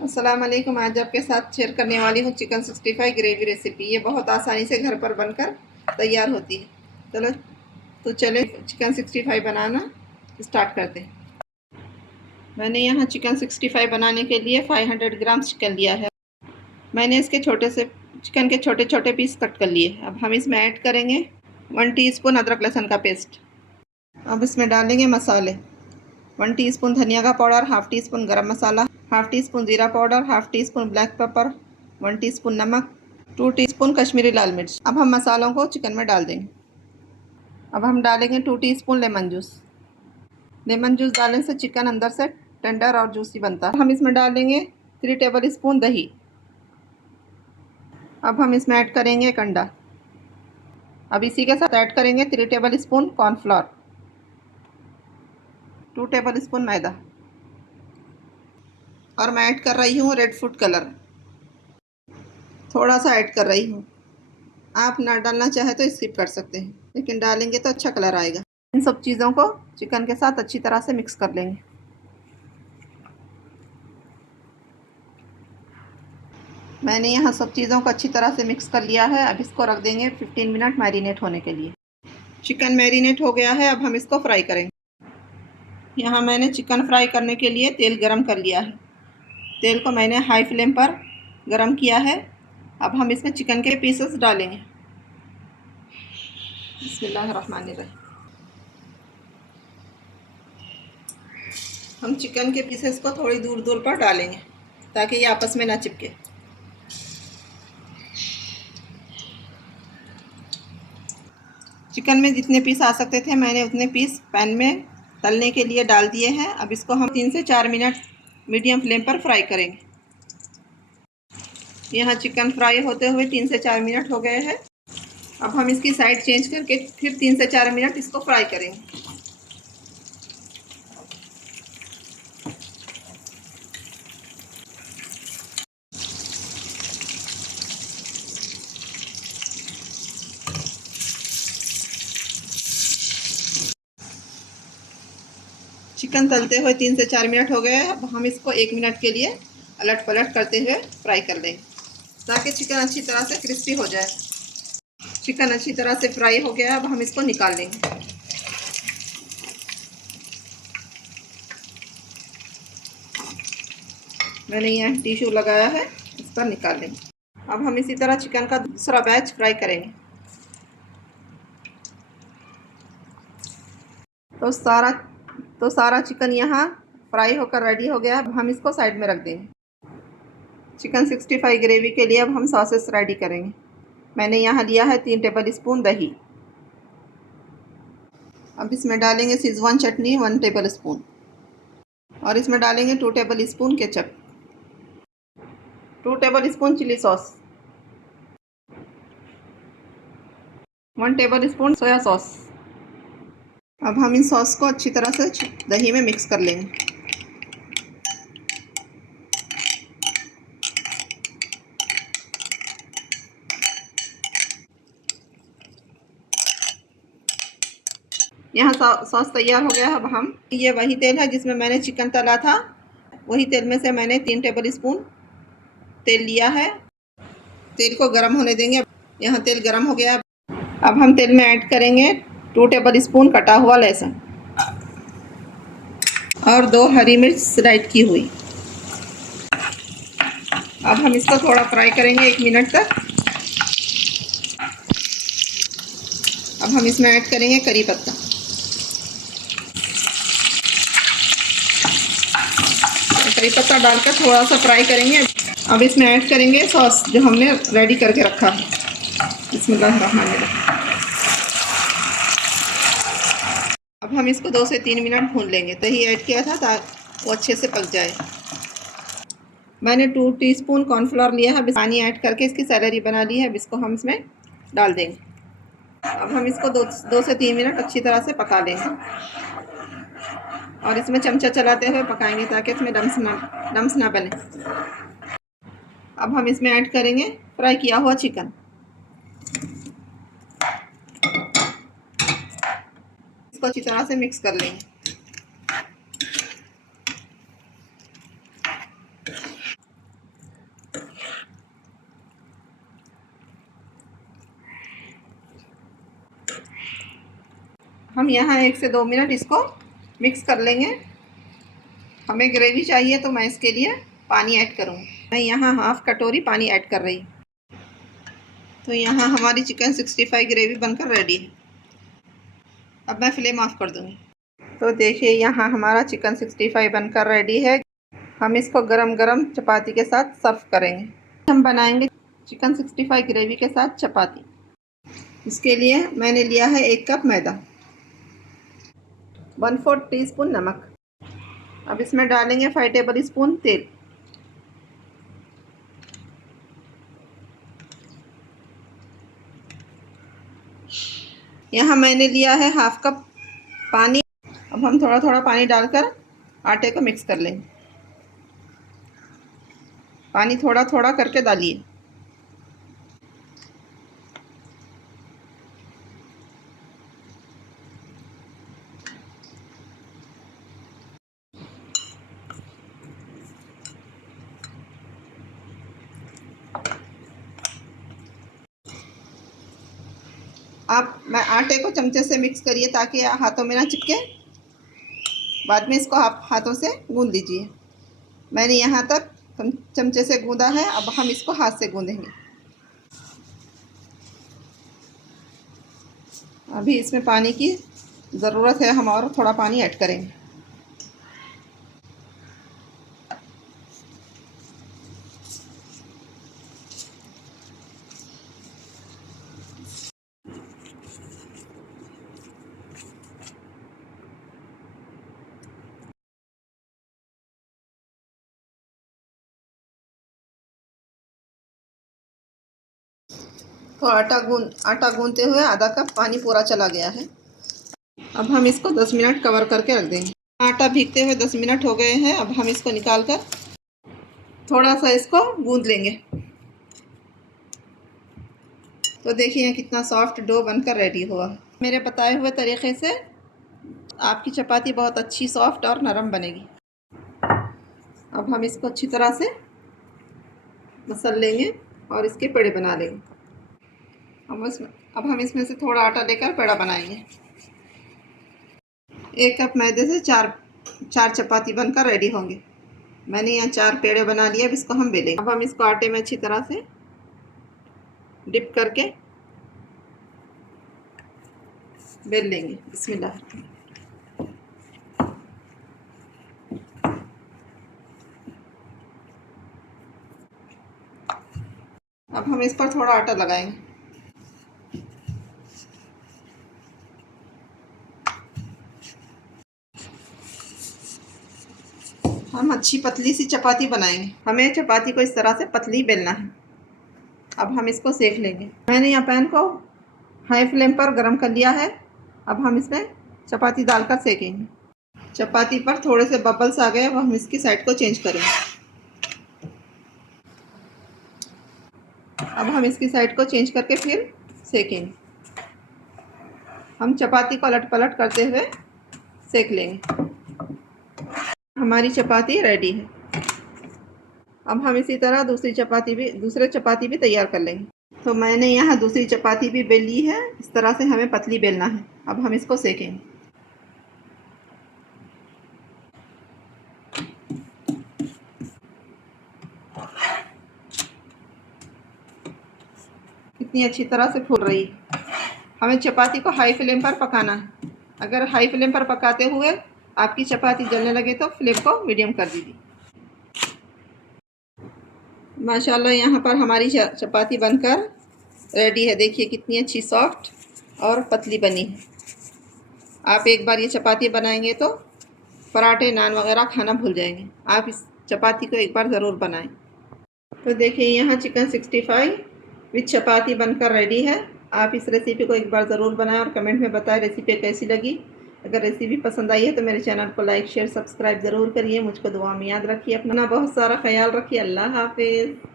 अस्सलाम वालेकुम। आज आपके साथ शेयर करने वाली हूँ चिकन 65 ग्रेवी रेसिपी। ये बहुत आसानी से घर पर बनकर तैयार होती है। चलो चले चिकन 65 बनाना स्टार्ट करते हैं। मैंने यहाँ चिकन 65 बनाने के लिए 500 ग्राम चिकन लिया है। मैंने इसके चिकन के छोटे छोटे पीस कट कर लिए। अब हम इसमें ऐड करेंगे 1 टीस्पून अदरक लहसुन का पेस्ट। अब इसमें डालेंगे मसाले। 1 टीस्पून धनिया का पाउडर, हाफ़ टी स्पून गरम मसाला, हाफ़ टी स्पून ज़ीरा powder, half tea spoon black pepper, 1 teaspoon नमक, 2 टीस्पून कश्मीरी लाल मिर्च। अब हम मसालों को चिकन में डाल देंगे। अब हम डालेंगे 2 teaspoon lemon juice. Lemon juice डालने से चिकन अंदर से टेंडर और जूसी बनता है। हम इसमें डालेंगे 3 टेबल स्पून दही। अब हम इसमें ऐड करेंगे एक अंडा। अब इसी के साथ ऐड करेंगे 3 tablespoon cornflour, 2 table spoon मैदा, और मैं ऐड कर रही हूँ रेड फूड कलर, थोड़ा सा ऐड कर रही हूँ। आप ना डालना चाहे तो स्किप कर सकते हैं, लेकिन डालेंगे तो अच्छा कलर आएगा। इन सब चीज़ों को चिकन के साथ अच्छी तरह से मिक्स कर लेंगे। मैंने यहाँ सब चीज़ों को अच्छी तरह से मिक्स कर लिया है। अब इसको रख देंगे 15 मिनट मैरिनेट होने के लिए। चिकन मैरिनेट हो गया है। अब हम इसको फ्राई करेंगे। यहाँ मैंने चिकन फ्राई करने के लिए तेल गरम कर लिया है। तेल को मैंने हाई फ्लेम पर गरम किया है। अब हम इसमें चिकन के पीसेस डालेंगे। बिस्मिल्लाहिर्रहमानिर्रहीम। हम चिकन के पीसेस को थोड़ी दूर दूर पर डालेंगे ताकि ये आपस में ना चिपके। चिकन में जितने पीस आ सकते थे मैंने उतने पीस पैन में तलने के लिए डाल दिए हैं। अब इसको हम 3 से 4 मिनट मीडियम फ्लेम पर फ्राई करेंगे। यहाँ चिकन फ्राई होते हुए 3 से 4 मिनट हो गए हैं। अब हम इसकी साइड चेंज करके फिर 3 से 4 मिनट इसको फ्राई करेंगे। चिकन तलते हुए 3 से 4 मिनट हो गए। अब हम इसको 1 मिनट के लिए अलट पलट करते हुए फ्राई कर देंगे ताकि चिकन अच्छी तरह से क्रिस्पी हो जाए। चिकन अच्छी तरह से फ्राई हो गया। अब हम इसको निकाल लेंगे। मैंने यहाँ टिश्यू लगाया है, इस पर निकाल लेंगे। अब हम इसी तरह चिकन का दूसरा बैच फ्राई करेंगे। तो सारा चिकन यहाँ फ्राई होकर रेडी हो गया। अब हम इसको साइड में रख देंगे। चिकन 65 ग्रेवी के लिए अब हम सॉसेस रेडी करेंगे। मैंने यहाँ लिया है 3 टेबल स्पून दही। अब इसमें डालेंगे शेज़वान चटनी 1 टेबल स्पून, और इसमें डालेंगे 2 table spoon ketchup, 2 table spoon chilli sauce, 1 table spoon soya sauce. अब हम इन सॉस को अच्छी तरह से दही में मिक्स कर लेंगे। यहाँ सॉस तैयार हो गया। अब हम ये वही तेल है जिसमें मैंने चिकन तला था, वही तेल में से मैंने 3 टेबल स्पून तेल लिया है। तेल को गर्म होने देंगे। यहाँ तेल गर्म हो गया। अब हम तेल में ऐड करेंगे 2 टेबल स्पून कटा हुआ लहसुन और 2 हरी मिर्च स्लाइड की हुई। अब हम इसको थोड़ा फ्राई करेंगे 1 मिनट तक। अब हम इसमें ऐड करेंगे करी पत्ता। करी पत्ता डालकर थोड़ा सा फ्राई करेंगे। अब इसमें ऐड करेंगे सॉस जो हमने रेडी करके रखा है। बिस्मिल्लाहिर्रहमानिर्रहीम। अब हम इसको 2 से 3 मिनट भून लेंगे। दही ऐड किया था ताकि वो अच्छे से पक जाए। मैंने 2 टीस्पून कॉर्नफ्लोर लिया है। पानी ऐड करके इसकी सैलरी बना ली है। अब इसको हम इसमें डाल देंगे। अब हम इसको 2 से 3 मिनट अच्छी तरह से पका लेंगे और इसमें चमचा चलाते हुए पकाएंगे ताकि इसमें डम्स ना बने। अब हम इसमें ऐड करेंगे फ्राई किया हुआ चिकन। इसको अच्छी तरह से मिक्स कर लेंगे। हम यहाँ 1 से 2 मिनट इसको मिक्स कर लेंगे। हमें ग्रेवी चाहिए तो मैं इसके लिए पानी ऐड करूँगी। मैं यहाँ हाफ़ कटोरी पानी ऐड कर रही हूँ। तो यहाँ हमारी चिकन 65 ग्रेवी बनकर रेडी है। अब मैं फ्लेम ऑफ कर दूँगी। तो देखिए यहाँ हमारा चिकन 65 बनकर रेडी है। हम इसको गरम गरम चपाती के साथ सर्व करेंगे। हम बनाएंगे चिकन 65 ग्रेवी के साथ चपाती। इसके लिए मैंने लिया है 1 कप मैदा, 1/4 टीस्पून नमक। अब इसमें डालेंगे 5 टेबल स्पून तेल। यहाँ मैंने लिया है हाफ कप पानी। अब हम थोड़ा थोड़ा पानी डालकर आटे को मिक्स कर लेंगे। पानी थोड़ा थोड़ा करके डालिए। आप आटे को चमचे से मिक्स करिए ताकि हाथों में ना चिपके। बाद में इसको आप हाथों से गूंद लीजिए। मैंने यहाँ तक चमचे से गूंदा है। अब हम इसको हाथ से गूंदेंगे। अभी इसमें पानी की ज़रूरत है, हम और थोड़ा पानी ऐड करेंगे। तो आटा गूंदते हुए आधा कप पानी पूरा चला गया है। अब हम इसको 10 मिनट कवर करके रख देंगे। आटा भीगते हुए 10 मिनट हो गए हैं। अब हम इसको निकाल कर थोड़ा सा इसको गूंद लेंगे। तो देखिए यहाँ कितना सॉफ्ट डो बनकर रेडी हुआ है। मेरे बताए हुए तरीके से आपकी चपाती बहुत अच्छी सॉफ्ट और नरम बनेगी। अब हम इसको अच्छी तरह से मसल लेंगे और इसके पेड़े बना लेंगे। अब हम इसमें से थोड़ा आटा लेकर पेड़ा बनाएंगे। 1 कप मैदे से चार चपाती बनकर रेडी होंगे। मैंने यहाँ 4 पेड़े बना लिए। अब इसको हम बेलेंगे। अब हम इसको आटे में अच्छी तरह से डिप करके बेल लेंगे। बिस्मिल्लाह। अब हम इस पर थोड़ा आटा लगाएंगे। हम अच्छी पतली सी चपाती बनाएंगे। हमें चपाती को इस तरह से पतली बेलना है। अब हम इसको सेक लेंगे। मैंने यहाँ पैन को हाई फ्लेम पर गरम कर लिया है। अब हम इसमें चपाती डालकर सेकेंगे। चपाती पर थोड़े से बबल्स आ गए। अब हम इसकी साइड को चेंज करेंगे। अब हम इसकी साइड को चेंज करके फिर सेकेंगे। हम चपाती को अलट पलट करते हुए सेक लेंगे। हमारी चपाती रेडी है। अब हम इसी तरह दूसरे चपाती भी तैयार कर लेंगे। तो मैंने यहाँ दूसरी चपाती भी बेल ली है। इस तरह से हमें पतली बेलना है। अब हम इसको सेकेंगे। कितनी अच्छी तरह से फूल रही है। हमें चपाती को हाई फ्लेम पर पकाना है। अगर हाई फ्लेम पर पकाते हुए आपकी चपाती जलने लगे तो फ्लेम को मीडियम कर दीजिए। माशाल्लाह यहाँ पर हमारी चपाती बनकर रेडी है। देखिए कितनी अच्छी सॉफ्ट और पतली बनी है। आप एक बार ये चपाती बनाएंगे तो पराठे नान वगैरह खाना भूल जाएंगे। आप इस चपाती को एक बार ज़रूर बनाएं। तो देखिए यहाँ चिकन 65 विथ चपाती बनकर रेडी है। आप इस रेसिपी को एक बार ज़रूर बनाएं और कमेंट में बताएं रेसिपी कैसी लगी। अगर रेसिपी पसंद आई है तो मेरे चैनल को लाइक शेयर सब्सक्राइब ज़रूर करिए। मुझको दुआ में याद रखिए। अपना बहुत सारा ख्याल रखिए। अल्लाह हाफिज़।